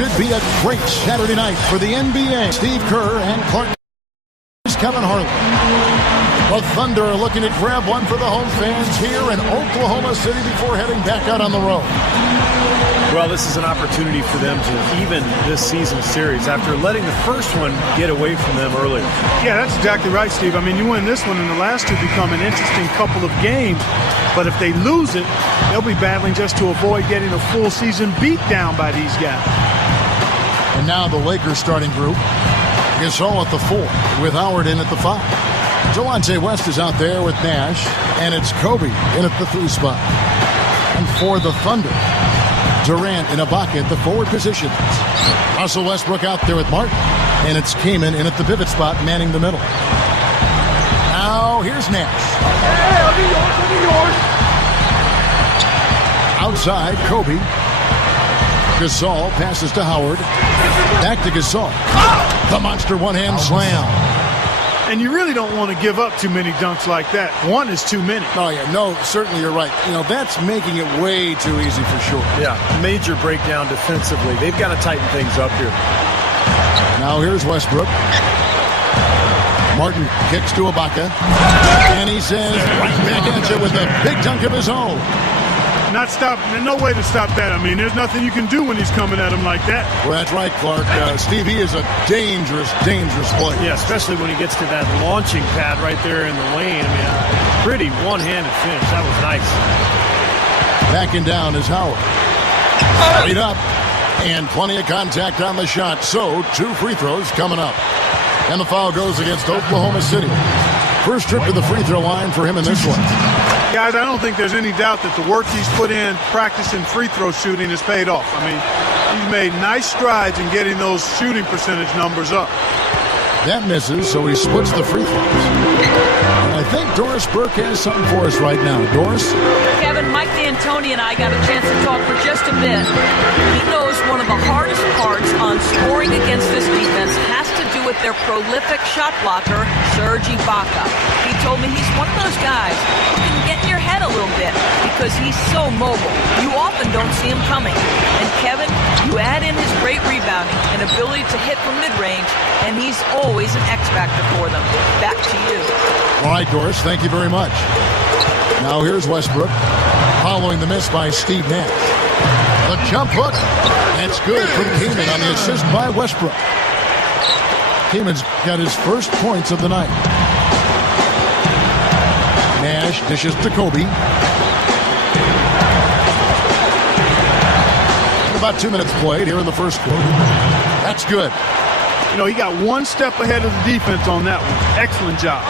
should be a great Saturday night for the NBA. Steve Kerr and Clark Kevin Harlan. The Thunder are looking to grab one for the home fans here in Oklahoma City before heading back out on the road. Well, this is an opportunity for them to even this season series after letting the first one get away from them earlier. Yeah, that's exactly right, Steve. I mean, you win this one and the last two become an interesting couple of games. But if they lose it, they'll be battling just to avoid getting a full season beat down by these guys. And now the Lakers starting group. Gasol at the 4 with Howard in at the 5. Delonte West is out there with Nash, and it's Kobe in at the 3 spot. And for the Thunder, Durant and Ibaka at the forward positions. Russell Westbrook out there with Martin, and it's Kaman in at the pivot spot, manning the middle. Now here's Nash. Hey, I'll be yours. Outside, Kobe. Gasol passes to Howard. Back to Gasol. The monster one-hand slam. And you really don't want to give up too many dunks like that. One is too many. Oh, yeah. No, certainly you're right. You know, that's making it way too easy for sure. Yeah, major breakdown defensively. They've got to tighten things up here. Now here's Westbrook. Martin kicks to Ibaka. And he says, right back at you with a big dunk of his own. Not stop. There's no way to stop that. I mean, there's nothing you can do when he's coming at him like that. Well, that's right, Clark. Steve, he is a dangerous, dangerous player. Yeah, especially when he gets to that launching pad right there in the lane. I mean, pretty one-handed finish. That was nice. Backing down is Howard. Straight up. And plenty of contact on the shot. So, 2 free throws coming up. And the foul goes against Oklahoma City. First trip to the free throw line for him in this one. Guys, I don't think there's any doubt that the work he's put in practicing free throw shooting has paid off. I mean, he's made nice strides in getting those shooting percentage numbers up. That misses, so he splits the free throws. And I think Doris Burke has something for us right now. Doris? Kevin, Mike D'Antoni and I got a chance to talk for just a bit. He knows one of the hardest parts on scoring against this defense has to do with their prolific shot blocker, Serge Ibaka. He told me he's one of those guys who can get in your head a little bit because he's so mobile. You often don't see him coming. And Kevin, you add in his great rebounding and ability to hit from mid-range, and he's always an X factor for them. Back to you. All right, Doris, thank you very much. Now here's Westbrook, following the miss by Steve Nash. The jump hook, that's good from Kaman on the assist by Westbrook. Kaman's got his first points of the night. Nash dishes to Kobe. About 2 minutes played here in the first quarter. That's good. You know, he got one step ahead of the defense on that one. Excellent job.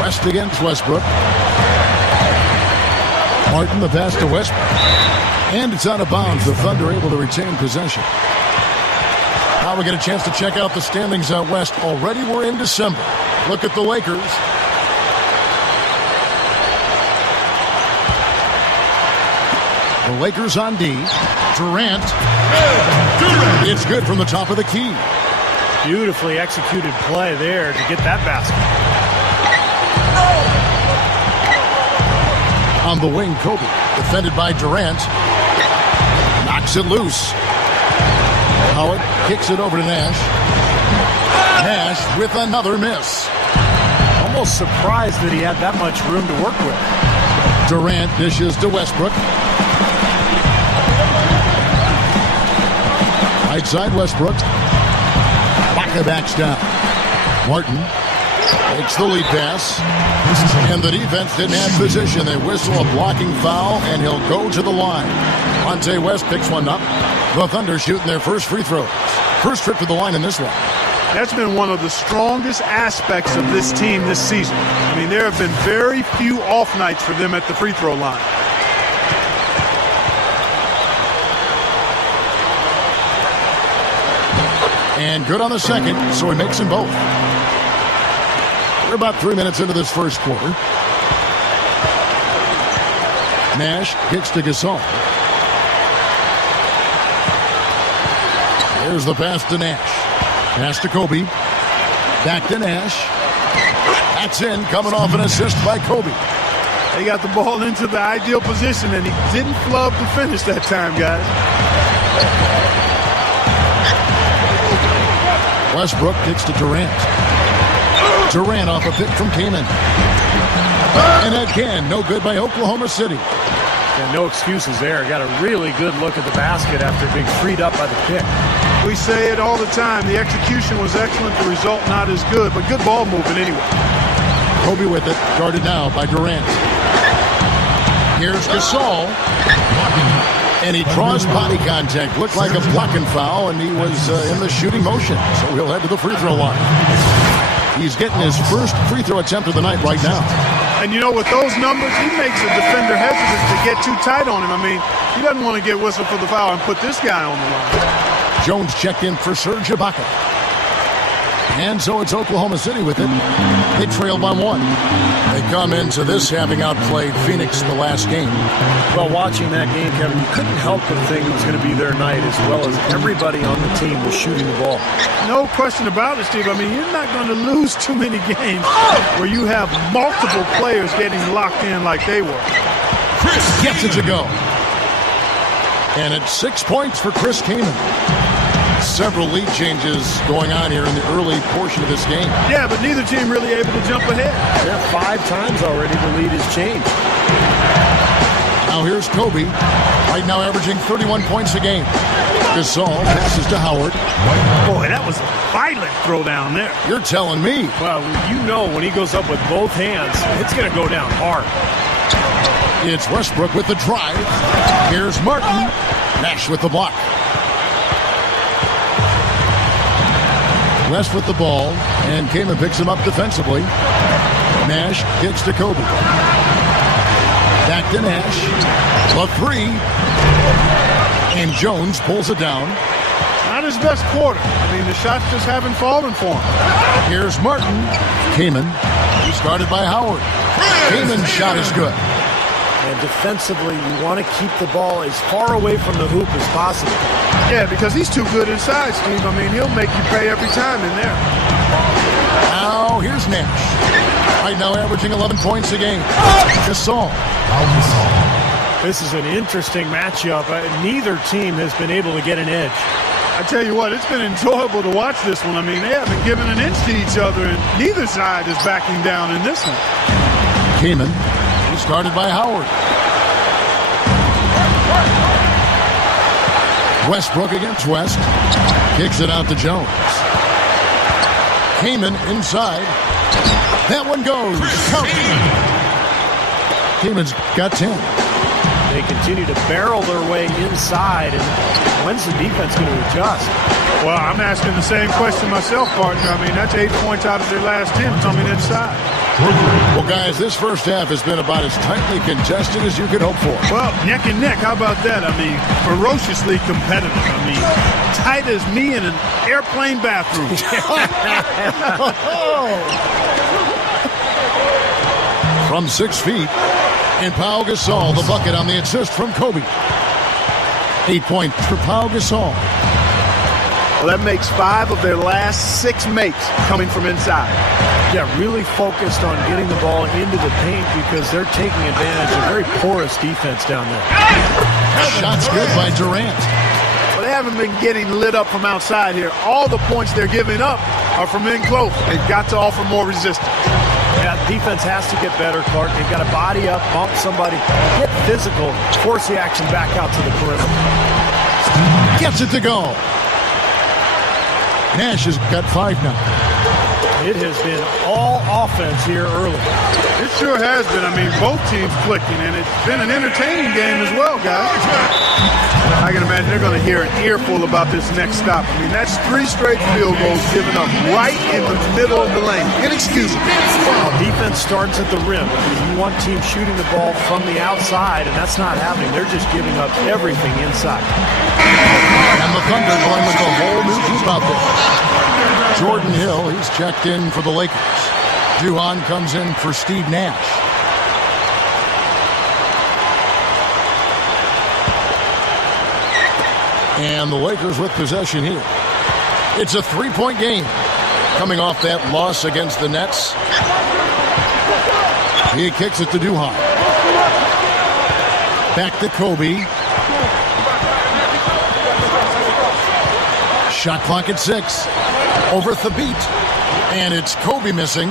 West against Westbrook. Martin, the pass to Westbrook. And it's out of bounds. The Thunder able to retain possession. Now we get a chance to check out the standings out west. Already we're in December. Look at the Lakers. The Lakers on D. Durant. It's good from the top of the key. Beautifully executed play there to get that basket. On the wing, Kobe. Defended by Durant. Knocks it loose. Howard kicks it over to Nash. Nash with another miss. Almost surprised that he had that much room to work with. Durant dishes to Westbrook. Right side Westbrook. Ibaka backs down. Martin takes the lead pass. And the defense didn't have position. They whistle a blocking foul, and he'll go to the line. Monte West picks one up. The Thunder shooting their first free throws. First trip to the line in this one. That's been one of the strongest aspects of this team this season. I mean, there have been very few off nights for them at the free throw line. And good on the second, so he makes them both. We're about 3 minutes into this first quarter. Nash kicks to Gasol. There's the pass to Nash. Pass to Kobe. Back to Nash. That's in, coming off an assist by Kobe. They got the ball into the ideal position, and he didn't flub the finish that time, guys. Westbrook kicks to Durant. Durant off a pick from Kaman. And again, no good by Oklahoma City. Yeah, no excuses there. Got a really good look at the basket after being freed up by the pick. We say it all the time. The execution was excellent. The result not as good, but good ball movement anyway. Kobe with it, guarded now by Durant. Here's Gasol. And he draws body contact. Looked like a blocking foul, and he was in the shooting motion. So he'll head to the free throw line. He's getting his first free throw attempt of the night right now. And you know, with those numbers, he makes a defender hesitant to get too tight on him. I mean, he doesn't want to get whistled for the foul and put this guy on the line. Jones checked in for Serge Ibaka. And so it's Oklahoma City with it. They trail by 1. They come into this having outplayed Phoenix the last game. Well, watching that game, Kevin, you couldn't help but think it was going to be their night, as well as everybody on the team was shooting the ball. No question about it, Steve. I mean, you're not going to lose too many games where you have multiple players getting locked in like they were. Chris gets it to go. And it's 6 points for Chris Kaman. Several lead changes going on here in the early portion of this game. Yeah, but neither team really able to jump ahead. Yeah, 5 times already the lead has changed. Now here's Kobe, right now averaging 31 points a game. Gasol passes to Howard. Boy, that was a violent throw down there. You're telling me. Well, you know when he goes up with both hands, it's going to go down hard. It's Westbrook with the drive. Here's Martin. Nash with the block. West with the ball, and Kaman picks him up defensively. Nash kicks to Kobe. Back to Nash. The 3. And Jones pulls it down. Not his best quarter. I mean, the shots just haven't fallen for him. Here's Martin. Kaman. He's guarded by Howard. Kaman's shot is good. And defensively, you want to keep the ball as far away from the hoop as possible. Yeah, because he's too good inside, Steve. I mean, he'll make you pay every time in there. Now, here's Nash. Right now averaging 11 points a game. Gasol. This is an interesting matchup. Neither team has been able to get an edge. I tell you what, it's been enjoyable to watch this one. I mean, they haven't given an inch to each other, and neither side is backing down in this one. Kaman. He's guarded by Howard. Westbrook against West. Kicks it out to Jones. Kaman inside. That one goes. Kaman's got 10. They continue to barrel their way inside, and when's the defense going to adjust? Well, I'm asking the same question myself, partner. I mean, that's 8 points out of their last 10 coming inside. Well, guys, this first half has been about as tightly contested as you could hope for. Well, neck and neck, how about that? I mean, ferociously competitive. I mean, tight as me in an airplane bathroom. From 6 feet, and Pau Gasol, the bucket on the assist from Kobe. 8 points for Pau Gasol. Well, that makes 5 of their last 6 makes coming from inside. Yeah, really focused on getting the ball into the paint because they're taking advantage of very porous defense down there. Shots good by Durant. Well, they haven't been getting lit up from outside here. All the points they're giving up are from in close. They've got to offer more resistance. Yeah, defense has to get better, Clark. They've got to body up, bump somebody, get physical, force the action back out to the perimeter. Gets it to go. Nash has got 5 now. It has been all offense here early. It sure has been. I mean, both teams clicking, and it's been an entertaining game as well, guys. I can imagine they're going to hear an earful about this next stop. I mean, that's 3 straight field goals given up right in the middle of the lane. Inexcusable. Well, defense starts at the rim. You want teams shooting the ball from the outside, and that's not happening. They're just giving up everything inside. And the Thunder going with a whole new group out there. Jordan Hill, he's checked in for the Lakers. Juwan comes in for Steve Nash. And the Lakers with possession here. It's a 3-point game. Coming off that loss against the Nets. He kicks it to Duhan. Back to Kobe. Shot clock at 6. Over Thabit. And it's Kobe missing.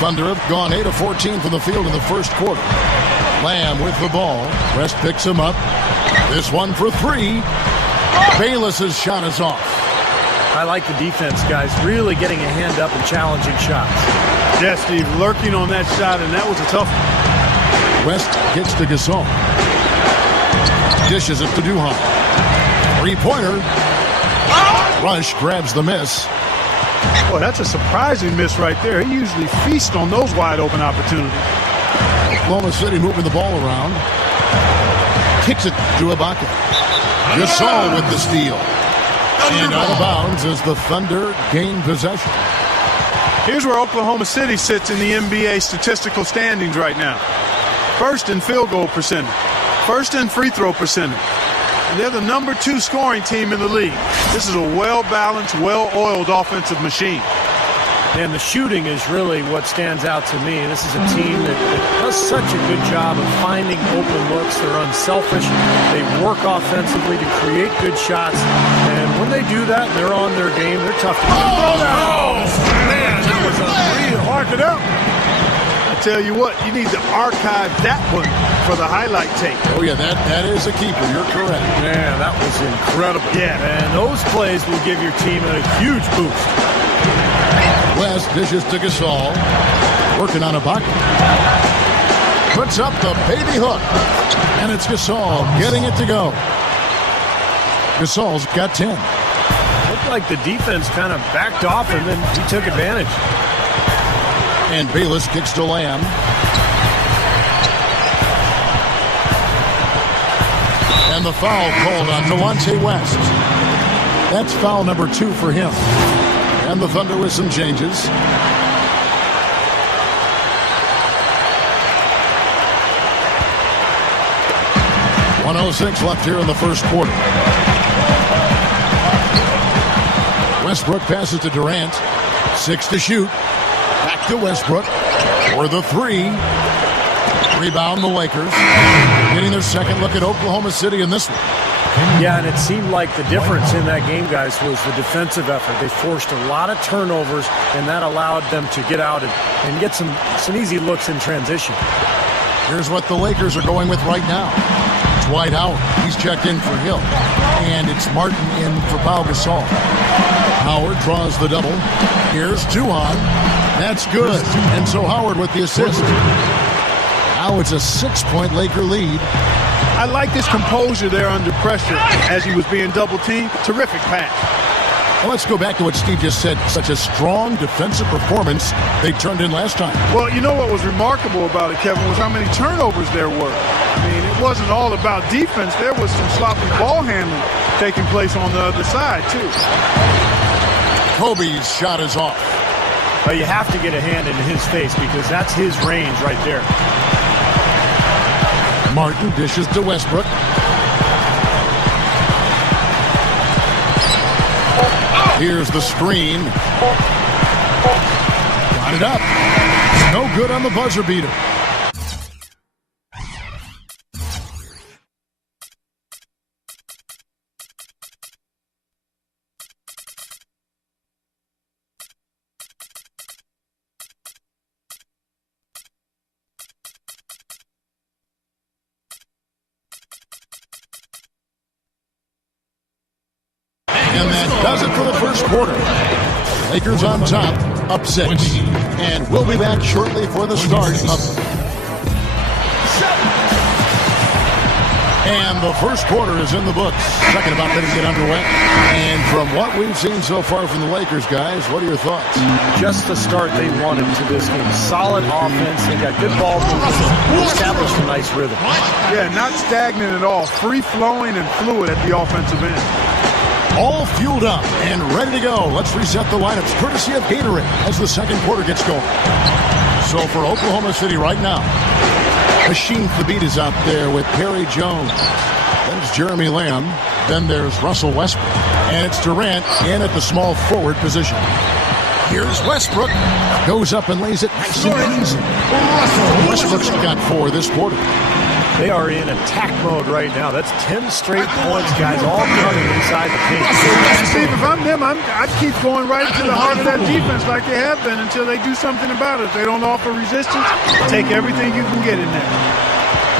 Thunder have gone 8 of 14 from the field in the first quarter. Lamb with the ball. West picks him up. This one for 3. Bayless's shot is off. I like the defense, guys, really getting a hand up and challenging shots. Yes, Steve, lurking on that shot, and that was a tough one. West gets to Gasol. Dishes it to Duhon. Three-pointer. Rush grabs the miss. Boy, that's a surprising miss right there. He usually feasts on those wide-open opportunities. Oklahoma City moving the ball around. Kicks it to Ibaka. Gasol with the steal. And out of bounds as the Thunder gain possession. Here's where Oklahoma City sits in the NBA statistical standings right now. First in field goal percentage. First in free throw percentage. And they're the number 2 scoring team in the league. This is a well-balanced, well-oiled offensive machine. And the shooting is really what stands out to me. This is a team that does such a good job of finding open looks. They're unselfish. They work offensively to create good shots. And when they do that, they're on their game. They're tough to Man, that was unreal. Mark it up. I tell you what, you need to archive that one for the highlight tape. Oh, yeah, that is a keeper. You're correct. Man, that was incredible. Yeah. And those plays will give your team a huge boost. West dishes to Gasol. Working on Ibaka. Puts up the baby hook. And it's Gasol getting it to go. Gasol's got 10. Looked like the defense kind of backed off and then he took advantage. And Bayless kicks to Lamb. And the foul called on Delonte West. That's foul number 2 for him. And the Thunder with some changes. .106 left here in the first quarter. Westbrook passes to Durant. 6 to shoot. Back to Westbrook for the 3. Rebound the Lakers. Getting their second look at Oklahoma City in this one. Yeah, and it seemed like the difference in that game, guys, was the defensive effort. They forced a lot of turnovers, and that allowed them to get out and get some easy looks in transition. Here's what the Lakers are going with right now. Dwight Howard. He's checked in for Hill. And it's Martin in for Pau Gasol. Howard draws the double. Here's Duhon. That's good. And so Howard with the assist. Now it's a 6-point Laker lead. I like his composure there under pressure as he was being double-teamed. Terrific pass. Well, let's go back to what Steve just said. Such a strong defensive performance they turned in last time. Well, you know what was remarkable about it, Kevin, was how many turnovers there were. I mean, it wasn't all about defense. There was some sloppy ball handling taking place on the other side, too. Kobe's shot is off. But you have to get a hand in his face because that's his range right there. Martin dishes to Westbrook. Here's the screen. Got it up. No good on the buzzer beater. And that does it for the first quarter. Lakers on top, up 6. And we'll be back shortly for the start of... And the first quarter is in the books. Second about ready to get underway. And from what we've seen so far from the Lakers, guys, what are your thoughts? Just the start they wanted to this game. Solid offense. They got good ball movement. Established a nice rhythm. Yeah, not stagnant at all. Free-flowing and fluid at the offensive end. All fueled up and ready to go. Let's reset the lineups courtesy of Gatorade as the second quarter gets going. So for Oklahoma City right now, Hasheem Thabeet is out there with Perry Jones. Then it's Jeremy Lamb. Then there's Russell Westbrook. And it's Durant in at the small forward position. Here's Westbrook. Goes up and lays it nice and easy. Westbrook's got 4 this quarter. They are in attack mode right now. That's 10 straight points, guys, all coming inside the paint. Steve, if I'm them, I'd keep going right to the heart of that defense like they have been until they do something about it. If they don't offer resistance, take everything you can get in there.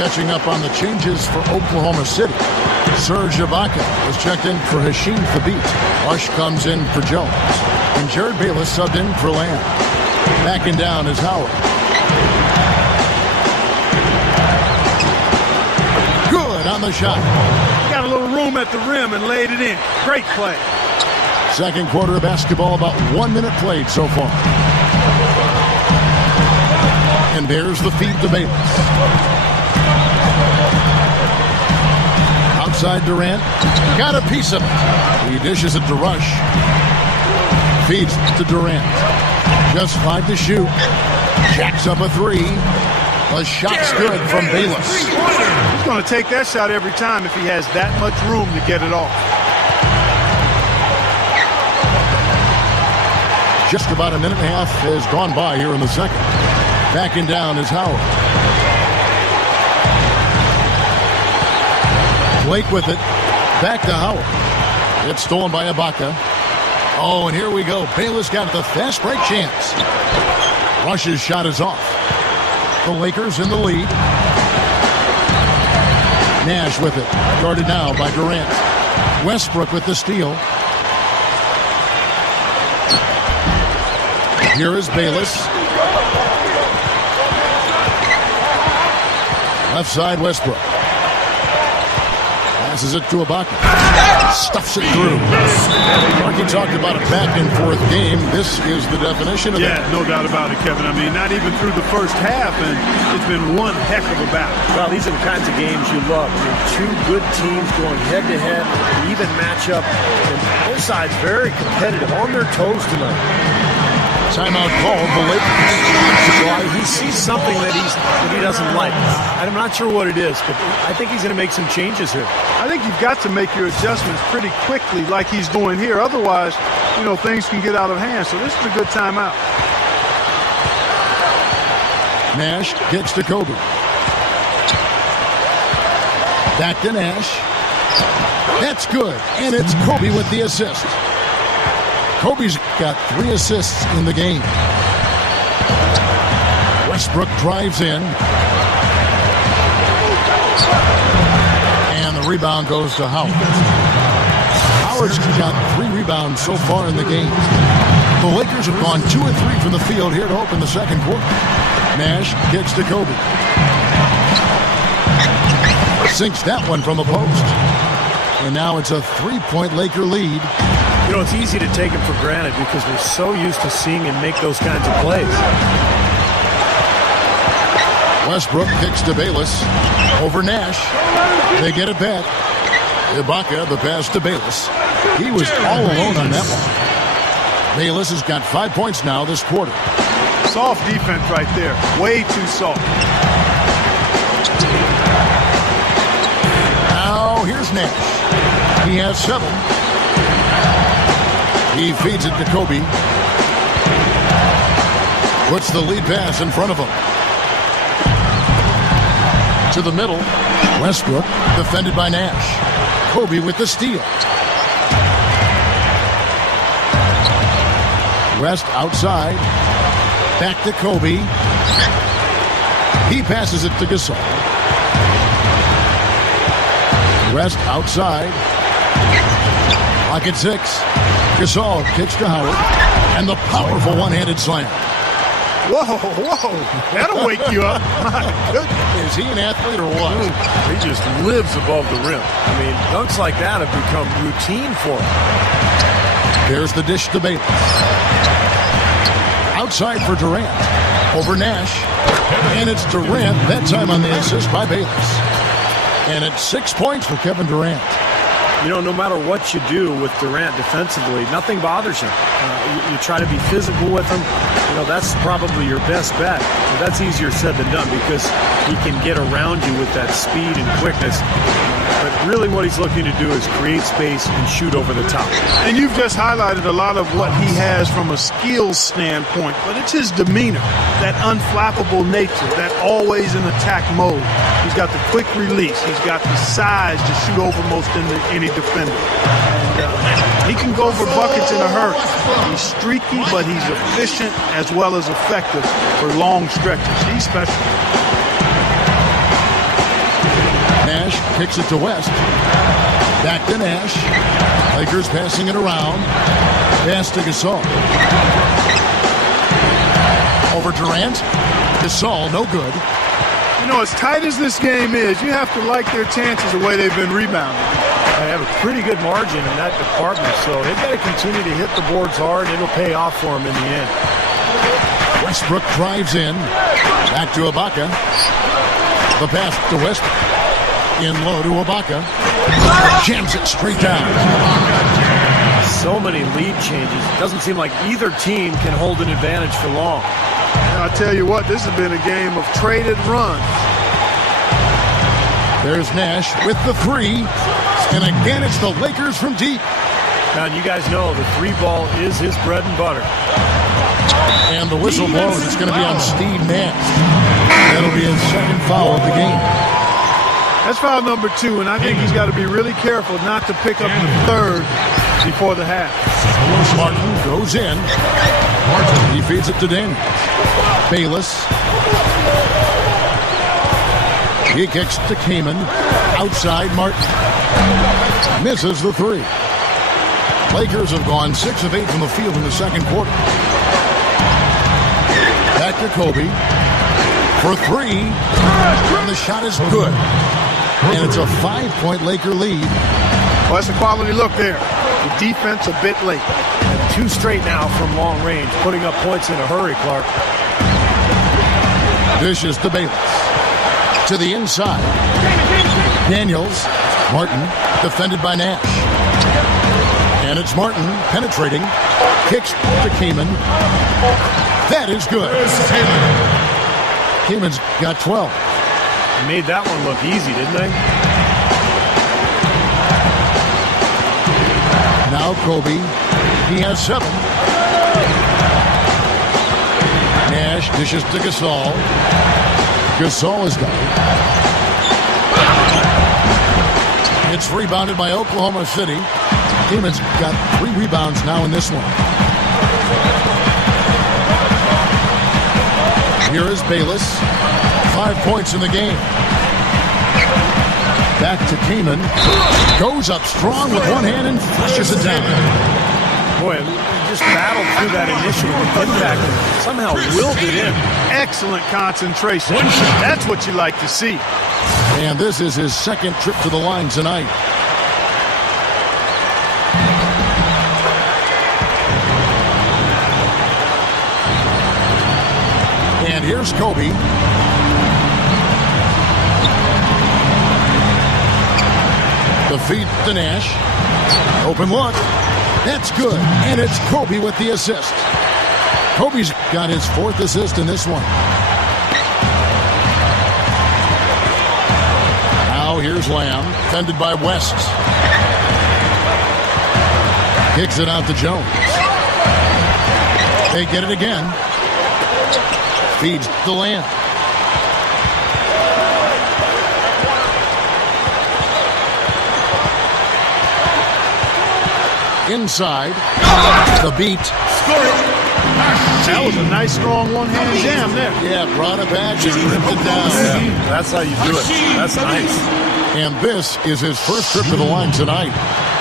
Catching up on the changes for Oklahoma City. Serge Ibaka was checked in for Hasheem Thabeet. Rush comes in for Jones. And Jared Bayless subbed in for Lamb. Backing down is Howard. Good on the shot. Got a little room at the rim and laid it in. Great play. Second quarter of basketball, about 1 minute played so far. And there's the feed to Bayless. Outside Durant, got a piece of it. He dishes it to Rush. Feeds to Durant. Just 5 to shoot. Jacks up a 3. The shot's good from Bayless. He's going to take that shot every time if he has that much room to get it off. Just about a minute and a half has gone by here in the second. Backing down is Howard. Blake with it. Back to Howard. It's stolen by Ibaka. Oh, and here we go. Bayless got the fast break chance. Rush's shot is off. The Lakers in the lead. Nash with it. Guarded now by Durant. Westbrook with the steal. Here is Bayless. Left side, Westbrook. Passes it to Ibaka. Stuffs it through. Marky talked about a back-and-forth game. This is the definition of that. Yeah, no doubt about it, Kevin. I mean, not even through the first half, and it's been one heck of a battle. Well, these are the kinds of games you love. I mean, two good teams going head-to-head, even matchup, and both sides very competitive, on their toes tonight. Timeout called the Lakers. He sees something that he doesn't like. I'm not sure what it is, but I think he's going to make some changes here. I think you've got to make your adjustments pretty quickly like he's doing here. Otherwise, things can get out of hand. So this is a good timeout. Nash kicks to Kobe. Back to Nash. That's good. And it's Kobe with the assist. Kobe's got 3 assists in the game. Westbrook drives in. And the rebound goes to Howard. Howard's got 3 rebounds so far in the game. The Lakers have gone 2 of 3 from the field here to open the second quarter. Nash kicks to Kobe. Sinks that one from the post. And now it's a 3-point Laker lead. It's easy to take him for granted because we're so used to seeing him make those kinds of plays. Westbrook kicks to Bayless. Over Nash. They get it back. Ibaka, the pass to Bayless. He was all alone on that one. Bayless has got 5 points now this quarter. Soft defense right there. Way too soft. Now here's Nash. He has 7. He feeds it to Kobe. Puts the lead pass in front of him. To the middle. Westbrook defended by Nash. Kobe with the steal. West outside. Back to Kobe. He passes it to Gasol. West outside. Lock at 6. Gasol kicks to Howard. And the powerful one-handed slam. Whoa. That'll wake you up. My goodness. Is he an athlete or what? He just lives above the rim. I mean, dunks like that have become routine for him. There's the dish to Bayless. Outside for Durant. Over Nash. And it's Durant, that time on the assist by Bayless. And it's 6 points for Kevin Durant. No matter what you do with Durant defensively, nothing bothers him. You try to be physical with him. That's probably your best bet. But that's easier said than done because he can get around you with that speed and quickness. But Really what he's looking to do is create space and shoot over the top. And you've just highlighted a lot of what he has from a skills standpoint, but it's his demeanor, that unflappable nature, that always in attack mode. He's got the quick release. He's got the size to shoot over most any defender. And he can go for buckets in a hurry. He's streaky, but he's efficient as well as effective for long stretches. He's special. Nash kicks it to West. Back to Nash. Lakers passing it around. Pass to Gasol. Over Durant. Gasol, no good. You know, as tight as this game is, you have to like their chances the way they've been rebounding. They have a pretty good margin in that department, so they've got to continue to hit the boards hard. It'll pay off for them in the end. Westbrook drives in. Back to Ibaka. The pass to Westbrook. In low to Ibaka. Jams it straight down. So many lead changes. It doesn't seem like either team can hold an advantage for long. And I'll tell you what, this has been a game of traded runs. There's Nash with the three. And again, it's the Lakers from deep. Now, you guys know the three ball is his bread and butter. And the whistle blows. It's going to be on Steve Nash. That'll be his second foul of the game. That's foul number 2, and I think he's got to be really careful not to pick up the third before the half. Martin goes in. He feeds it to Daniels. Bayless. He kicks to Kaman. Outside Martin. Misses the three. Lakers have gone 6 of 8 from the field in the second quarter. Back to Kobe. For 3. And the shot is good. And it's a 5-point Laker lead. Well, that's a quality look there. The defense a bit late. And 2 straight now from long range, putting up points in a hurry, Clark. Dishes to Bayless. To the inside. Daniels. Martin. Defended by Nash. And it's Martin penetrating. Kicks to Kaman. That is good. Kaman's got 12. Made that one look easy, didn't they? Now Kobe. He has 7. Nash dishes to Gasol. Gasol is done. It's rebounded by Oklahoma City. Kaman's got 3 rebounds now in this one. Here is Bayless. 5 points in the game. Back to Kaman. Goes up strong with one hand and flushes it down. Boy, just battled through that initial impact and somehow willed it in. Excellent concentration. That's what you like to see. And this is his second trip to the line tonight. And here's Kobe. The feed to Nash. Open look. That's good. And it's Kobe with the assist. Kobe's got his 4th assist in this one. Now here's Lamb. Defended by West. Kicks it out to Jones. They get it again. Feeds to Lamb. Inside. The beat. That was a nice, strong one-hand jam there. Yeah, brought it back and ripped it down. Yeah, that's how you do it. That's nice. And this is his first trip to the line tonight.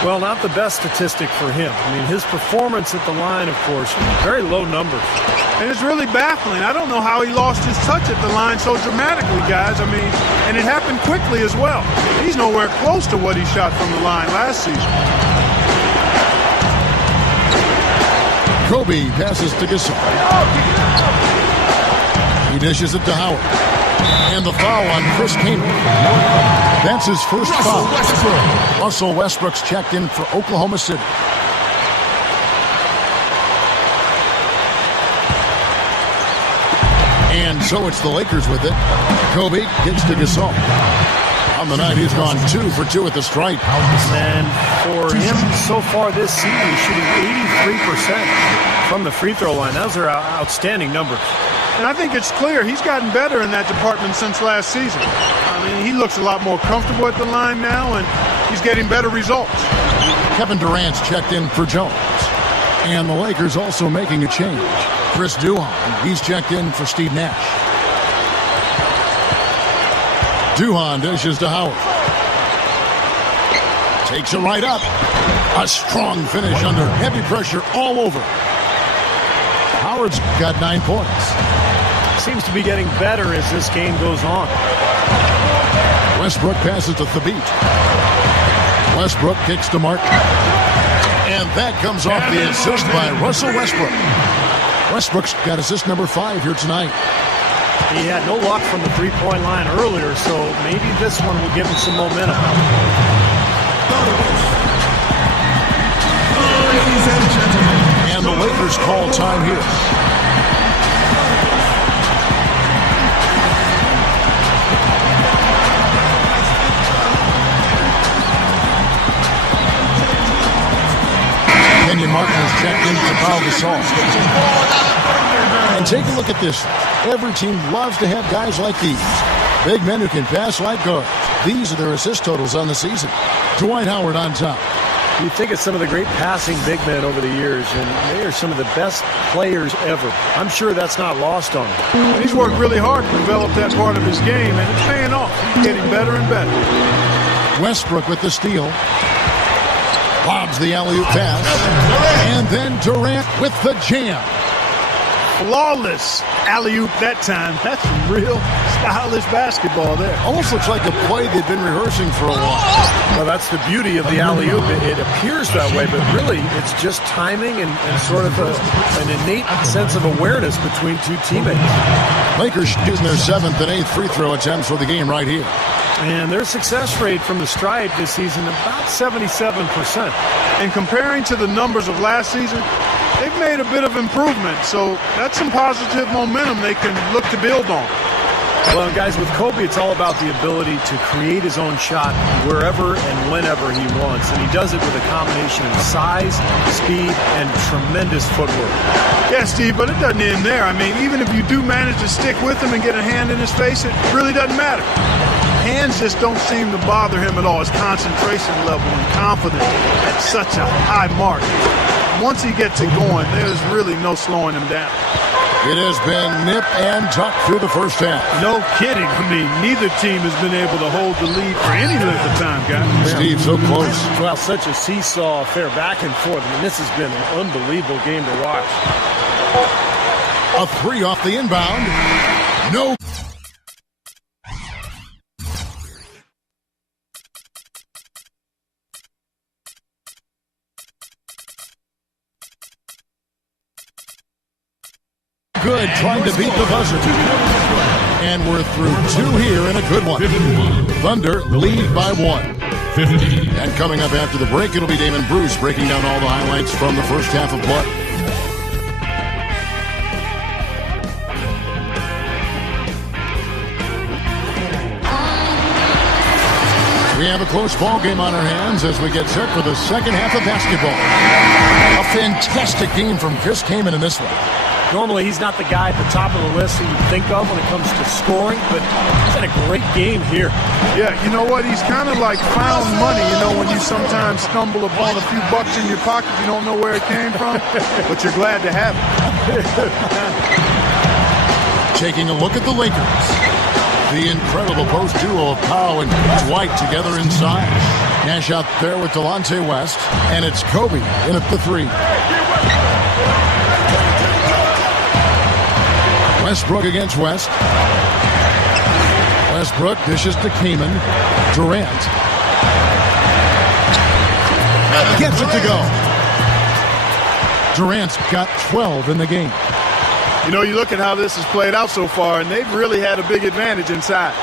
Well, not the best statistic for him. I mean, his performance at the line, of course, very low numbers. And it's really baffling. I don't know how he lost his touch at the line so dramatically, guys. I mean, and it happened quickly as well. He's nowhere close to what he shot from the line last season. Kobe passes to Gasol. He dishes it to Howard. And the foul on Chris Kaman. That's his first foul. Russell Westbrook's checked in for Oklahoma City. And so it's the Lakers with it. Kobe kicks to Gasol. On the night, he's gone 2 for 2 at the stripe. And for him so far this season, he's shooting 83% from the free throw line. Those are outstanding numbers. And I think it's clear he's gotten better in that department since last season. I mean, he looks a lot more comfortable at the line now, and he's getting better results. Kevin Durant's checked in for Jones. And the Lakers also making a change. Chris Duhon, he's checked in for Steve Nash. Duhon dishes to Howard. Takes it right up. A strong finish under heavy pressure all over. Howard's got 9 points. Seems to be getting better as this game goes on. Westbrook passes to Thabit. Westbrook kicks to Martin. And that comes off the assist by Russell Westbrook. Westbrook's got assist number 5 here tonight. He had no luck from the three-point line earlier, so maybe this one will give him some momentum. Ladies and gentlemen. And the Lakers call time here. Kenyon Martin has checked in to Pau Gasol. And take a look at this. Every team loves to have guys like these. Big men who can pass like guards. These are their assist totals on the season. Dwight Howard on top. You think of some of the great passing big men over the years, and they are some of the best players ever. I'm sure that's not lost on him. He's worked really hard to develop that part of his game, and it's paying off. He's getting better and better. Westbrook with the steal. Lobs the alley-oop pass. And then Durant with the jam. Flawless alley-oop that time. That's some real stylish basketball there. Almost looks like a play they've been rehearsing for a while. Well, that's the beauty of the alley-oop. It appears that way, but really it's just timing and sort of an innate sense of awareness between two teammates. Lakers shooting their 7th and 8th free throw attempts for the game right here. And their success rate from the stripe this season, about 77%. And comparing to the numbers of last season, they've made a bit of improvement. So that's some positive momentum they can look to build on. Well, guys, with Kobe, it's all about the ability to create his own shot wherever and whenever he wants. And he does it with a combination of size, speed, and tremendous footwork. Yeah, Steve, but it doesn't end there. I mean, even if you do manage to stick with him and get a hand in his face, it really doesn't matter. Hands just don't seem to bother him at all. His concentration level and confidence at such a high mark. Once he gets it going, there's really no slowing him down. It has been nip and tuck through the first half. No kidding. I mean, neither team has been able to hold the lead for any length of time, guys. Steve, so close. Well, such a seesaw affair back and forth. I mean, this has been an unbelievable game to watch. A 3 off the inbound. No. Good, trying to beat the buzzer. And we're through 2 here in a good one. Thunder lead by 1. 50. And coming up after the break, it'll be Damon Bruce breaking down all the highlights from the first half of play. We have a close ball game on our hands as we get set for the second half of basketball. A fantastic game from Chris Kaman in this one. Normally, he's not the guy at the top of the list that you think of when it comes to scoring, but he's had a great game here. Yeah, you know what? He's kind of like found money, you know, when you sometimes stumble upon a few bucks in your pocket, you don't know where it came from, but you're glad to have it. Taking a look at the Lakers. The incredible post duo of Pau and Dwight together inside. Nash out there with Delonte West, and it's Kobe in at the 3. Westbrook against West. Westbrook dishes to Kaman. Durant gets it to go. Durant's got 12 in the game. You know, you look at how this has played out so far, and they've really had a big advantage inside.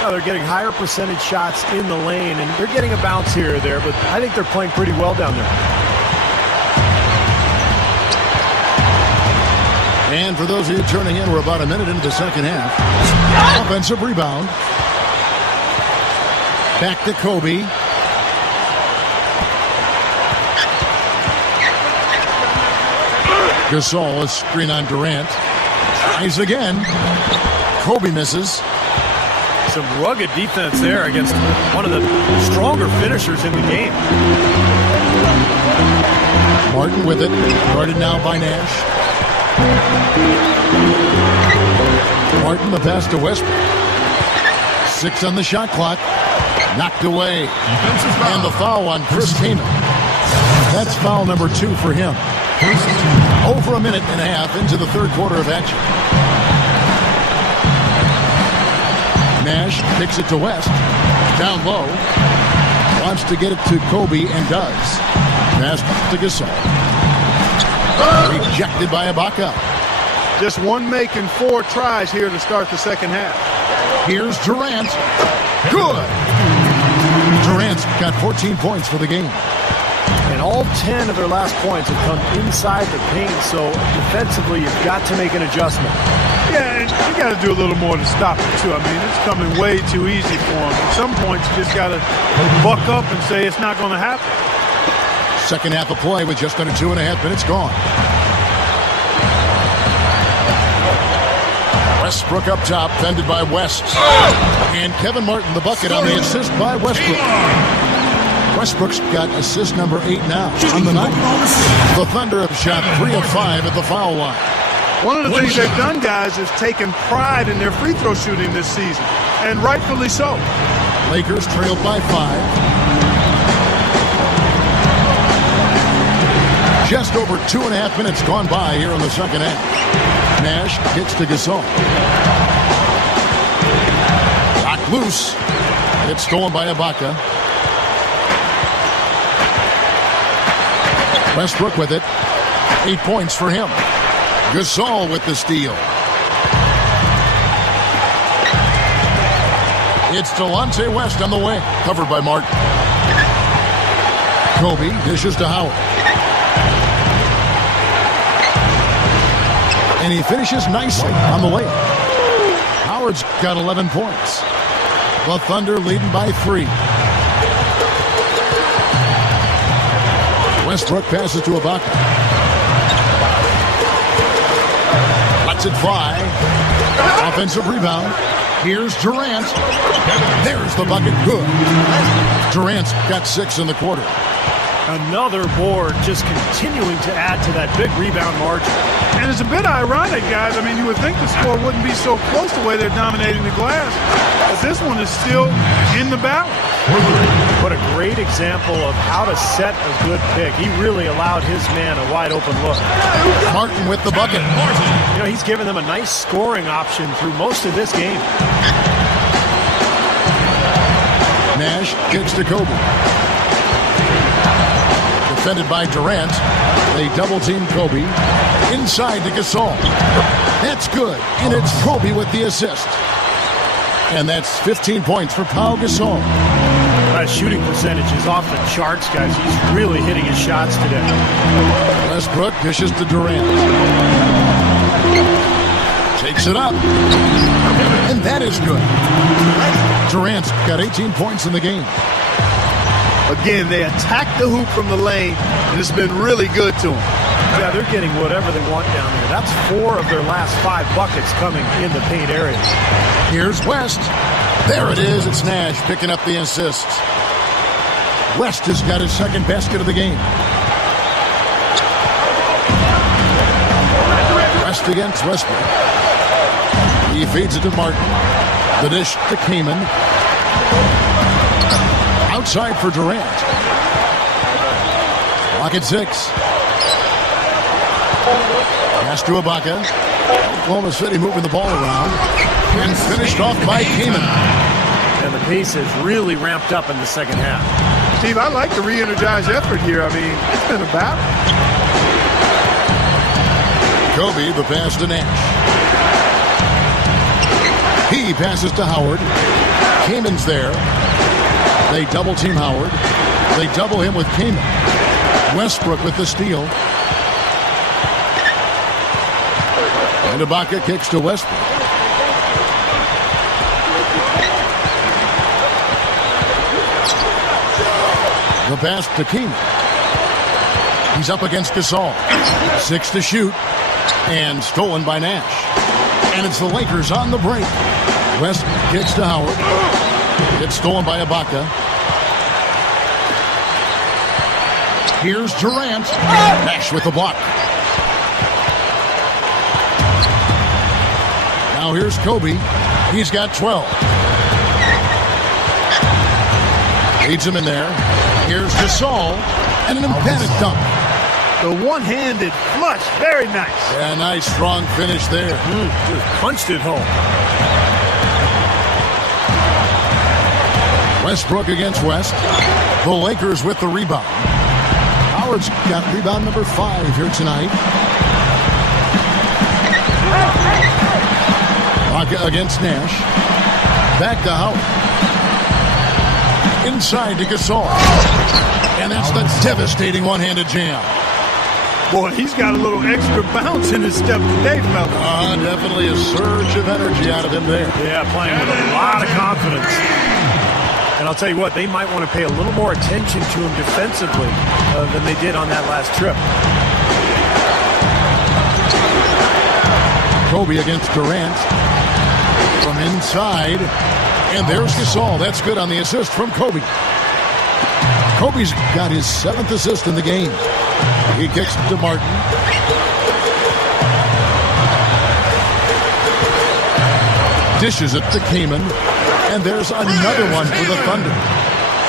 Well, they're getting higher percentage shots in the lane, and they're getting a bounce here or there, but I think they're playing pretty well down there. And for those of you turning in, we're about a minute into the second half. Offensive rebound. Back to Kobe. Gasol, a screen on Durant. Tries again. Kobe misses. Some rugged defense there against one of the stronger finishers in the game. Martin with it. Guarded now by Nash. Martin, the pass to Westbrook. 6 on the shot clock. Knocked away. And the foul on Chris Kaman. That's foul number 2 for him. Over a minute and a half into the third quarter of action. Nash kicks it to West. Down low. Wants to get it to Kobe and does. Pass to Gasol. Rejected by Ibaka. Just one making 4 tries here to start the second half. Here's Durant. Good. Durant's got 14 points for the game. And all 10 of their last points have come inside the paint, so defensively you've got to make an adjustment. Yeah, and you got to do a little more to stop it, too. I mean, it's coming way too easy for them. At some points, you just got to buck up and say it's not going to happen. Second half of play with just under 2.5 minutes gone. Westbrook up top, fended by West. And Kevin Martin, the bucket on the assist by Westbrook. Westbrook's got assist number 8 now on the night. The Thunder have shot 3 of 5 at the foul line. One of the things they've done, guys, is taken pride in their free throw shooting this season, and rightfully so. Lakers trailed by 5. Just over 2.5 minutes gone by here in the second half. Nash kicks to Gasol. Knocked loose. It's stolen by Ibaka. Westbrook with it. 8 points for him. Gasol with the steal. It's Delonte West on the way. Covered by Martin. Kobe dishes to Howard. And he finishes nicely on the layup. Howard's got 11 points. The Thunder leading by 3. Westbrook passes to Ibaka. Lets it fly. Offensive rebound. Here's Durant. There's the bucket. Good. Durant's got 6 in the quarter. Another board just continuing to add to that big rebound margin. And it's a bit ironic, guys. I mean, you would think the score wouldn't be so close the way they're dominating the glass. But this one is still in the balance. What a great example of how to set a good pick. He really allowed his man a wide open look. Martin with the bucket. You know, he's given them a nice scoring option through most of this game. Nash kicks to Kobe. Defended by Durant. They double-team Kobe. Inside to Gasol. That's good. And it's Kobe with the assist. And that's 15 points for Pau Gasol. Shooting percentage is off the charts, guys. He's really hitting his shots today. Westbrook dishes to Durant. Takes it up. And that is good. Durant's got 18 points in the game. Again, they attack the hoop from the lane, and it's been really good to them. Yeah, they're getting whatever they want down there. That's 4 of their last 5 buckets coming in the paint area. Here's West. There it is. It's Nash picking up the assist. West has got his second basket of the game. West against Westbrook. He feeds it to Martin. The dish to Kaman. Outside for Durant. Clock at 6. Pass to Ibaka. Oklahoma City moving the ball around. And finished off by Kaman. And the pace has really ramped up in the second half. Steve, I like the re-energized effort here. I mean, it's been a battle. Kobe, the pass to Nash. He passes to Howard. Kaman's there. They double-team Howard. They double him with Kaman. Westbrook with the steal. And Ibaka kicks to Westbrook. The pass to Keenan. He's up against Gasol. 6 to shoot. And stolen by Nash. And it's the Lakers on the break. West kicks to Howard. It's stolen by Ibaka. Here's Durant. Nash with the block. Now here's Kobe. He's got 12. Leads him in there. Here's Gasol. And an emphatic dunk. The one-handed flush. Very nice. Yeah, nice strong finish there. Just punched it home. Westbrook against West. The Lakers with the rebound. Howard's got rebound number 5 here tonight. Against Nash. Back to Howard. Inside to Gasol. And that's the devastating one-handed jam. Boy, he's got a little extra bounce in his step today, fella. Definitely a surge of energy out of him there. Yeah, playing with a lot of confidence. And I'll tell you what, they might want to pay a little more attention to him defensively than they did on that last trip. Kobe against Durant. From inside. And there's Gasol. That's good on the assist from Kobe. Kobe's got his 7th assist in the game. He kicks to Martin. Dishes it to Kaman. And there's another one for the Thunder.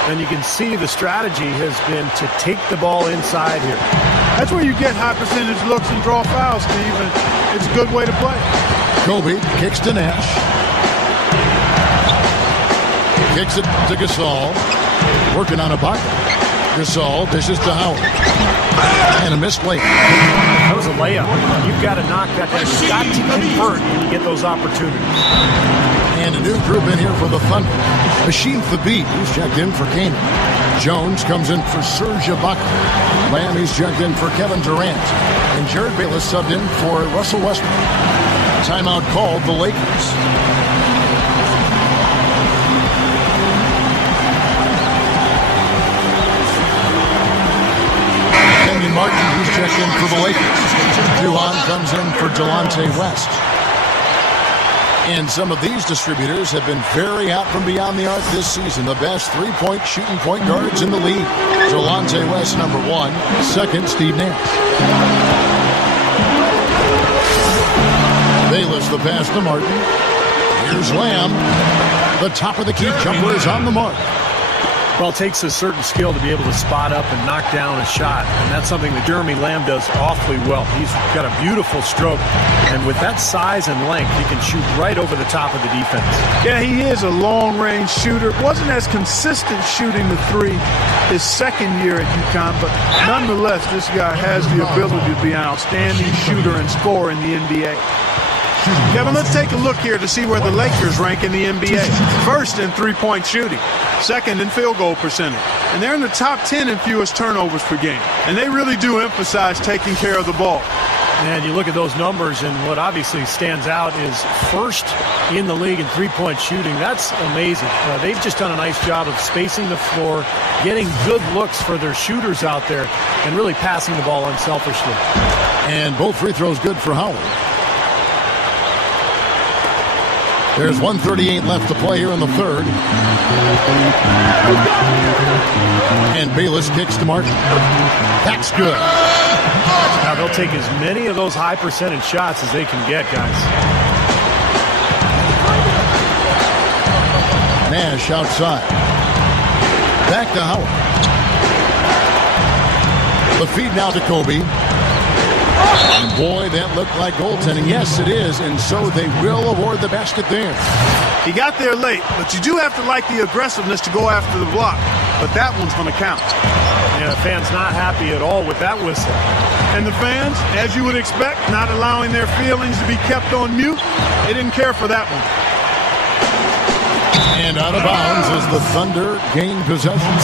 And you can see the strategy has been to take the ball inside here. That's where you get high percentage looks and draw fouls, Steve. And it's a good way to play. Kobe kicks to Nash. Kicks it to Gasol. Working on Ibaka. Gasol dishes to Howard. And a missed late. That was a layup. You've got to knock that down. You've got to convert when you get those opportunities. And a new group in here for the Thunder. Machine Thabit, who's checked in for Kanan. Jones comes in for Serge Ibaka. Lamb, he's checked in for Kevin Durant. And Jared Bayless subbed in for Russell Westbrook. Timeout called the Lakers. Martin, who's checked in for the Lakers. Duhon comes in for Delonte West. And some of these distributors have been very hot from beyond the arc this season. The best three-point shooting point guards in the league. Delonte West, number 1. Second, Steve Nash. Bayless, the pass to Martin. Here's Lamb. The top of the key jumper is on the mark. Well, it takes a certain skill to be able to spot up and knock down a shot. And that's something that Jeremy Lamb does awfully well. He's got a beautiful stroke. And with that size and length, he can shoot right over the top of the defense. Yeah, he is a long-range shooter. Wasn't as consistent shooting the three his second year at UConn, but nonetheless, this guy has the ability to be an outstanding shooter and scorer in the NBA. Kevin, let's take a look here to see where the Lakers rank in the NBA. First in three-point shooting. Second in field goal percentage. And they're in the top 10 in fewest turnovers per game. And they really do emphasize taking care of the ball. And you look at those numbers, and what obviously stands out is first in the league in three-point shooting. That's amazing. They've just done a nice job of spacing the floor, getting good looks for their shooters out there, and really passing the ball unselfishly. And both free throws good for Howard. There's 1:38 left to play here in the third. And Bayless kicks to Martin. That's good. Now they'll take as many of those high percentage shots as they can get, guys. Nash outside. Back to Howard. The feed now to Kobe. And boy, that looked like goaltending. Yes, it is, and so they will award the basket there. He got there late, but you do have to like the aggressiveness to go after the block. But that one's going to count. Yeah, the fans not happy at all with that whistle. And the fans, as you would expect, not allowing their feelings to be kept on mute. They didn't care for that one. And out of bounds as the Thunder gain possession.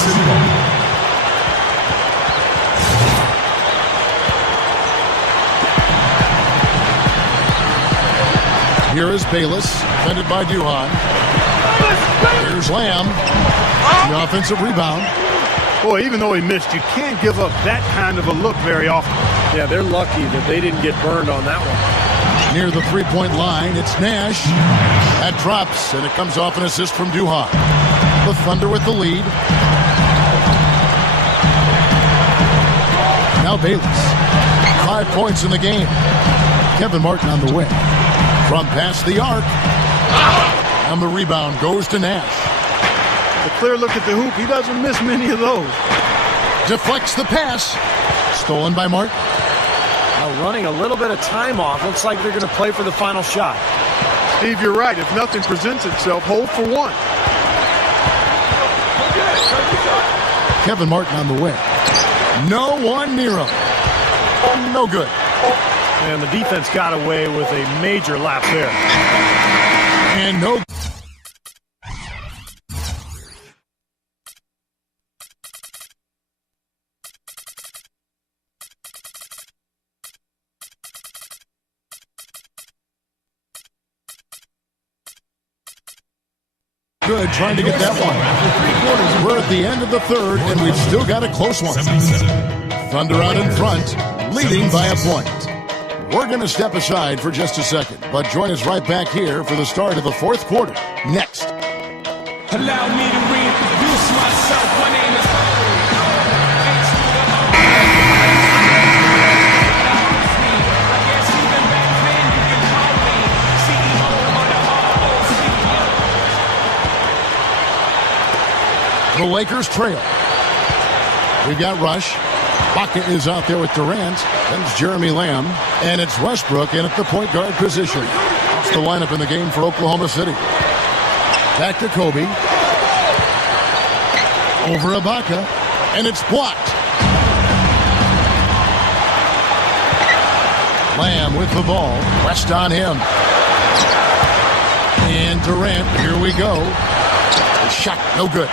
Here is Bayless, defended by Duhon. Here's Lamb. The offensive rebound. Boy, even though he missed, you can't give up that kind of a look very often. Yeah, they're lucky that they didn't get burned on that one. Near the three-point line, it's Nash. That drops, and it comes off an assist from Duhon. The Thunder with the lead. Now Bayless. 5 points in the game. Kevin Martin on the wing. From past the arc. And the rebound goes to Nash. A clear look at the hoop. He doesn't miss many of those. Deflects the pass. Stolen by Martin. Now running a little bit of time off. Looks like they're going to play for the final shot. Steve, you're right. If nothing presents itself, hold for one. Kevin Martin on the wing. No one near him. No good. And the defense got away with a major lapse there. And no. Good, trying to get that one. We're at the end of the third, and we've still got a close one. Thunder out in front, leading by a point. We're going to step aside for just a second, but join us right back here for the start of the fourth quarter. Next. Allow me to reintroduce myself. My name is The Lakers trail. We've got Rush. Baca is out there with Durant. Then it's Jeremy Lamb. And it's Westbrook in at the point guard position. That's the lineup in the game for Oklahoma City. Back to Kobe. Over Ibaka. And it's blocked. Lamb with the ball. West on him. And Durant, here we go. Shot, no good.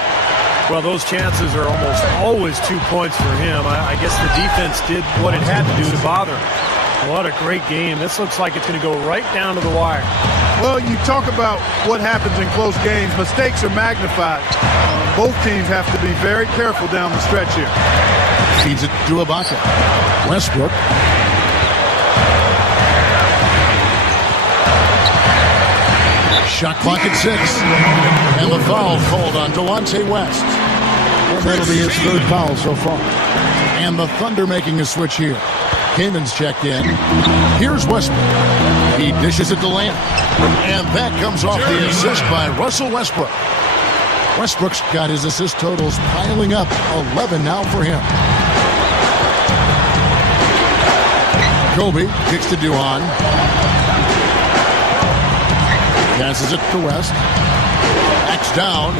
Well, those chances are almost always 2 points for him. I guess the defense did what it had to do to bother him. What a great game. This looks like it's going to go right down to the wire. Well, you talk about what happens in close games. Mistakes are magnified. Both teams have to be very careful down the stretch here. Feeds it to Ibaka. Westbrook. Shot clock at 6. And the foul called on Delonte West. And that'll be his third foul so far. And the Thunder making a switch here. Kaman's checked in. Here's Westbrook. He dishes it to Lamb. And that comes off the assist by Russell Westbrook. Westbrook's got his assist totals piling up. 11 now for him. Kobe kicks to Duhon. Passes it to West. Backs down.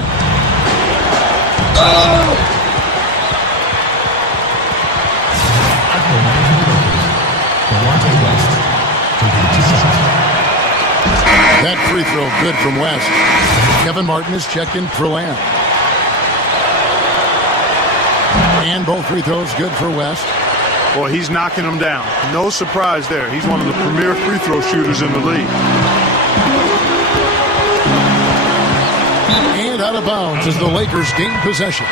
That free throw good from West. Kevin Martin is checked in for Lamb. And both free throws good for West. Boy, he's knocking them down. No surprise there. He's one of the premier free throw shooters in the league. And out of bounds as the Lakers gain possession.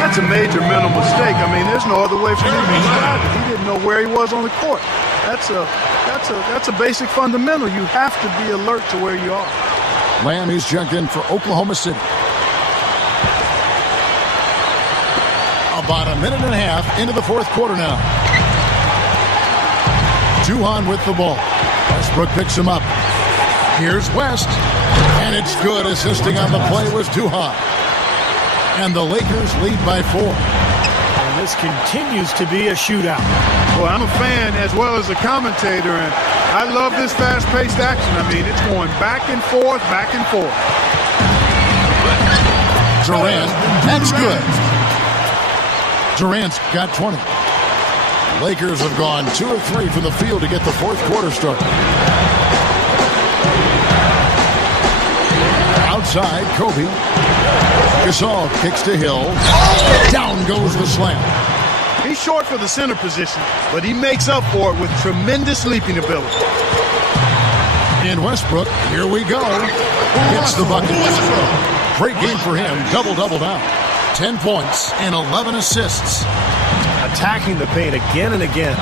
That's a major mental mistake. I mean, there's no other way for him to describe it. He didn't know where he was on the court. That's a basic fundamental. You have to be alert to where you are. Lamb is checked in for Oklahoma City. About a minute and a half into the fourth quarter now. Duhon with the ball. Westbrook picks him up. Here's West. And it's good. Assisting on the play was Duhon. And the Lakers lead by 4. And this continues to be a shootout. Well, I'm a fan as well as a commentator, and I love this fast-paced action. I mean, it's going back and forth, back and forth. Durant, that's good. Durant's got 20. Lakers have gone 2 of 3 from the field to get the fourth quarter started. Outside, Kobe. Gasol kicks to Hill. Down goes the slam. He's short for the center position, but he makes up for it with tremendous leaping ability. And Westbrook, here we go. Gets the bucket. Great game for him. Double-double now. 10 points and 11 assists. Attacking the paint again and again.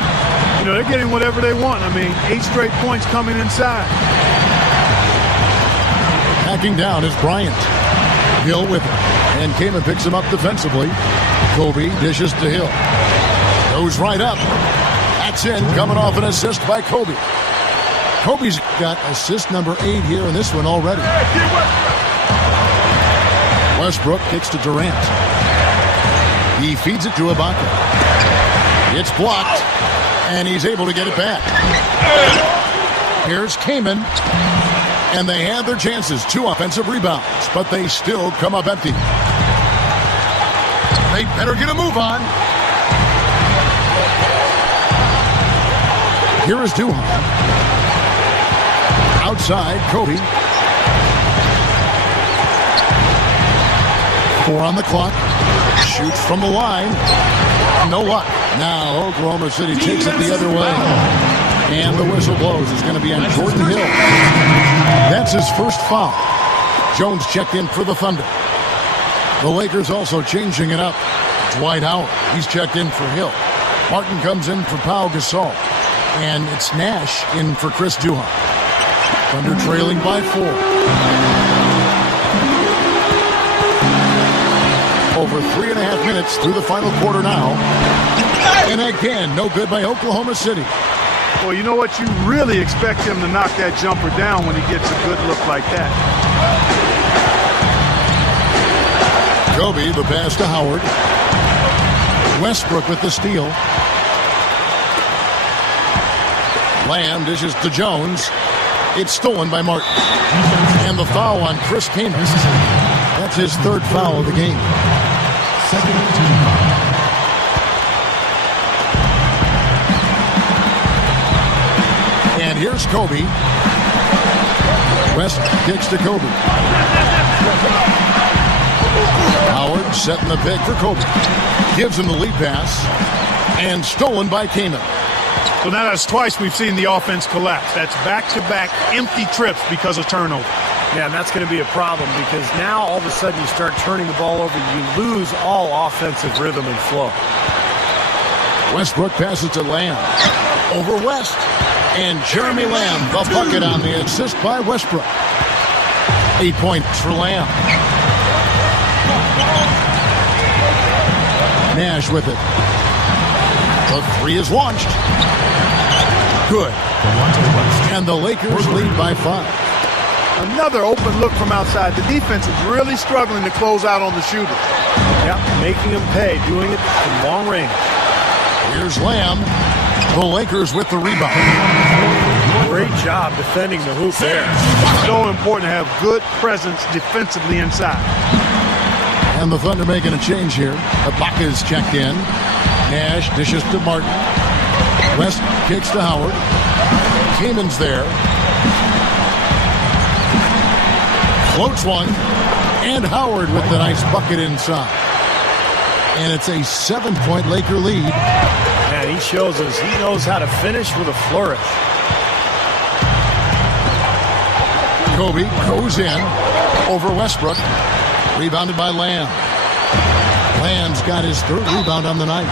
You know, they're getting whatever they want. I mean, 8 straight points coming inside. Backing down is Bryant. Hill with him. And Kamen picks him up defensively. Kobe dishes to Hill. Goes right up. That's in, coming off an assist by Kobe. Kobe's got assist number 8 here in this one already. Westbrook kicks to Durant. He feeds it to Ibaka. It's blocked, and he's able to get it back. Here's Kamen, and they had their chances. 2 offensive rebounds, but they still come up empty. They better get a move on. Here is Duhan. Outside, Kobe. 4 on the clock. Shoots from the line. No luck. Now Oklahoma City takes it the other way. And the whistle blows. It's going to be on Jordan Hill. That's his first foul. Jones checked in for the Thunder. The Lakers also changing it up. Dwight Howard. He's checked in for Hill. Martin comes in for Pau Gasol. And it's Nash in for Chris Duhan. Thunder trailing by 4. Over 3.5 minutes through the final quarter now. And again, no good by Oklahoma City. Well, you know what? You really expect him to knock that jumper down when he gets a good look like that. Kobe, the pass to Howard. Westbrook with the steal. Lamb dishes to Jones. It's stolen by Martin. And the foul on Chris Kamen. That's his 3rd foul of the game. And here's Kobe. West kicks to Kobe. Howard setting the pick for Kobe. Gives him the lead pass. And stolen by Kamen. So now that's twice we've seen the offense collapse. That's back-to-back empty trips because of turnover. Yeah, and that's going to be a problem because now all of a sudden you start turning the ball over. You lose all offensive rhythm and flow. Westbrook passes to Lamb. Over West. And Jeremy Lamb, the bucket on the assist by Westbrook. 8 points for Lamb. Nash with it. The 3 is launched. Good. And the Lakers lead by 5. Another open look from outside. The defense is really struggling to close out on the shooter. Yeah, making them pay, doing it from long range. Here's Lamb. The Lakers with the rebound. Great job defending the hoop there. So important to have good presence defensively inside. And the Thunder making a change here. Ibaka's checked in. Nash dishes to Martin. West kicks to Howard. Kamen's there. Floats one. And Howard with the nice bucket inside. And it's a 7-point Laker lead. And he shows us he knows how to finish with a flourish. Kobe goes in over Westbrook. Rebounded by Lamb. Lamb's got his 3rd rebound on the night.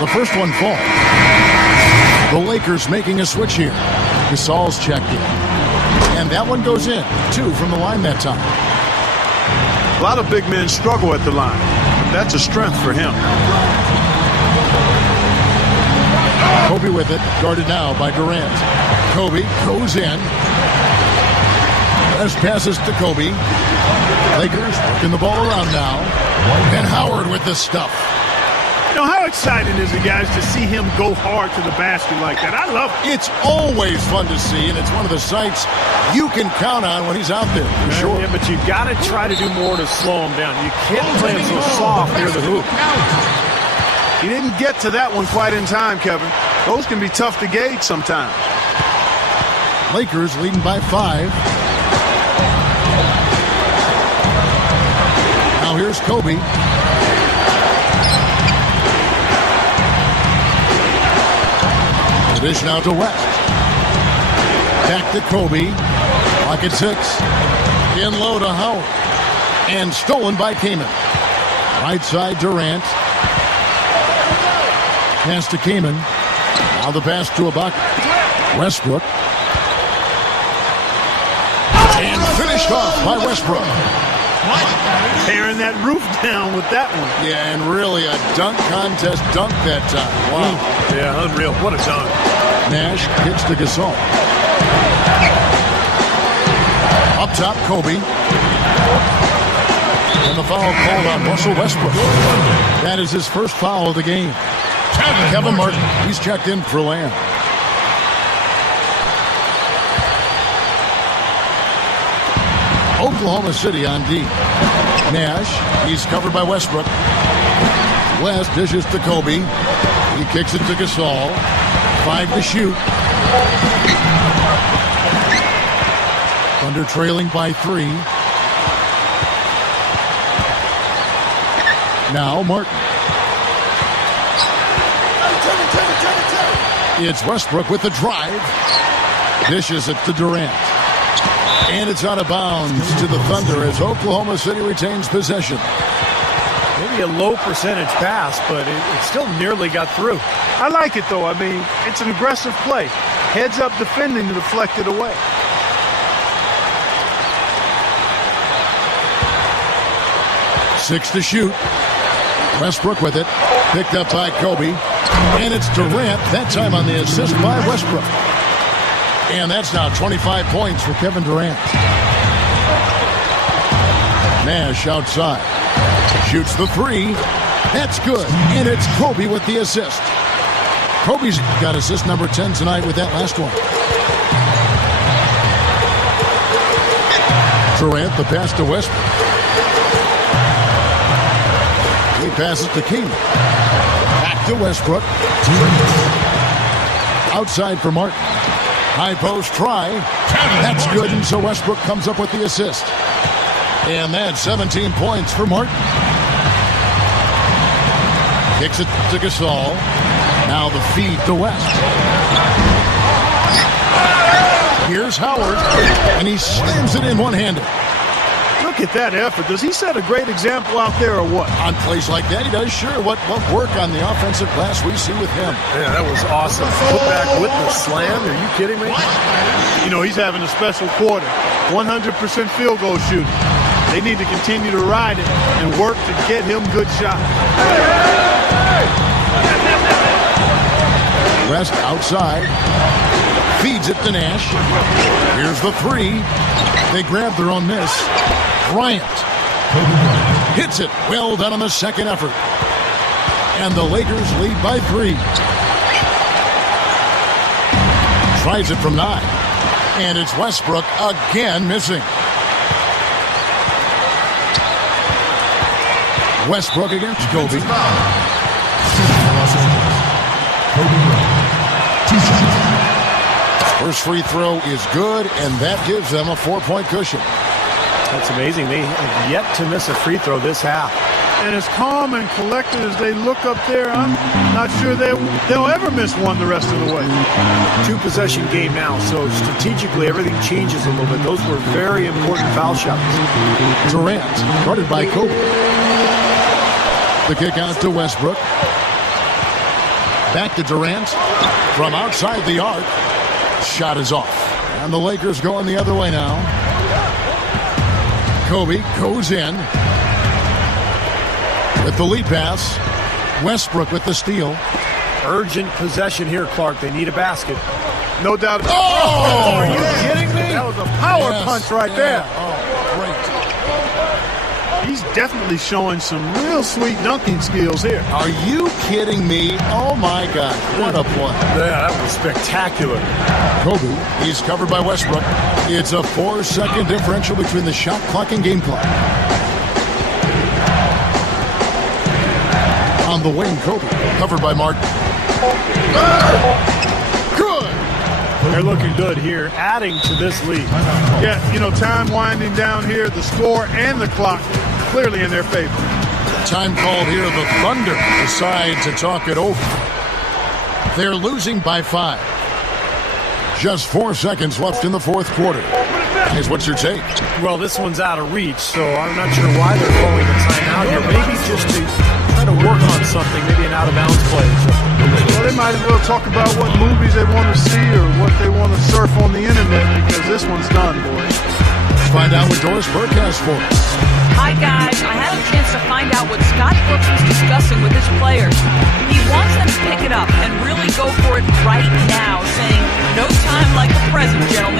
The first one falls. The Lakers making a switch here. Gasol's checked in. And that one goes in. 2 from the line that time. A lot of big men struggle at the line. That's a strength for him. Kobe with it. Guarded now by Durant. Kobe goes in. As passes to Kobe. Lakers working the ball around now. And Howard with the stuff. You know, how exciting is it, guys, to see him go hard to the basket like that? I love it. It's always fun to see, and it's one of the sights you can count on when he's out there, for sure. Yeah, but you got to try to do more to slow him down. You can't play him so soft near the hoop. He didn't get to that one quite in time, Kevin. Those can be tough to gauge sometimes. Lakers leading by 5. Now here's Kobe. The dish now to West. Back to Kobe. Pocket 6. In low to Howard. And stolen by Kaman. Right side Durant. Pass to Kaman. Now the pass to Ibaka. Westbrook. And finished off by Westbrook. Tearing that roof down with that one. Yeah, and really a dunk contest dunk that time. Wow. Yeah, unreal. What a dunk. Nash kicks to Gasol. Up top, Kobe. And the foul called on Russell Westbrook. That is his first foul of the game. Kevin Martin, he's checked in for Lamb. Oklahoma City on D. Nash, he's covered by Westbrook. West dishes to Kobe. He kicks it to Gasol. 5 to shoot. Thunder trailing by 3. Now Martin. It's Westbrook with the drive. Dishes it to Durant. And it's out of bounds to the Thunder as Oklahoma City retains possession. Maybe a low percentage pass, but it still nearly got through. I like it, though. I mean, it's an aggressive play. Heads up defending to deflect it away. Six to shoot. Westbrook with it. Picked up by Kobe. And it's Durant, that time on the assist by Westbrook. And that's now 25 points for Kevin Durant. Nash outside. Shoots the 3. That's good. And it's Kobe with the assist. Kobe's got assist number 10 tonight with that last one. Durant, the pass to Westbrook. He passes to King. Back to Westbrook. Outside for Martin. High post try. That's good, and so Westbrook comes up with the assist. And that's 17 points for Martin. Kicks it to Gasol. Now the feed to West. Here's Howard, and he slams it in one-handed. Look at that effort. Does he set a great example out there or what? On plays like that, he does. Sure, what work on the offensive glass we see with him. Yeah, that was awesome. Put back with the slam. Are you kidding me? You know, he's having a special quarter. 100% field goal shooting. They need to continue to ride it and work to get him good shots. West outside. Feeds it to Nash. Here's the 3. They grab their own miss. Bryant hits it well done on the second effort. And the Lakers lead by 3. Tries it from 9. And it's Westbrook again missing. Westbrook against Kobe. First free throw is good, and that gives them a 4-point cushion. That's amazing. They have yet to miss a free throw this half. And as calm and collected as they look up there, I'm not sure they'll ever miss one the rest of the way. 2-possession game now, so strategically everything changes a little bit. Those were very important foul shots. Durant, guarded by Kobe. The kick out to Westbrook. Back to Durant. From outside the arc. Shot is off. And the Lakers going the other way now. Kobe goes in. With the lead pass. Westbrook with the steal. Urgent possession here, Clark. They need a basket. No doubt. Oh! Are you kidding me? That was a power punch right there. Oh, great. He's definitely showing some real sweet dunking skills here. Are you kidding me? Oh, my God. What a play. Yeah, that was spectacular. Kobe, he's covered by Westbrook. It's a 4-second differential between the shot clock and game clock. On the wing, Kobe, covered by Martin. Good. They're looking good here, adding to this lead. Yeah, you know, time winding down here, the score and the clock clearly in their favor. Time called here. The Thunder decide to talk it over. They're losing by 5. Just 4 seconds left in the fourth quarter. Here's what's your take? Well, this one's out of reach, so I'm not sure why they're calling a timeout here. Maybe just to try to work on something, maybe an out-of-bounds play. Well, they might as well talk about what movies they want to see or what they want to surf on the internet, because this one's done, boys. Let's find out what Doris Burke has for us. Hi, guys. I had a chance to find out what Scott Brooks was discussing with his players. He wants them to pick it up and really go for it right now, saying, no time like the present, gentlemen.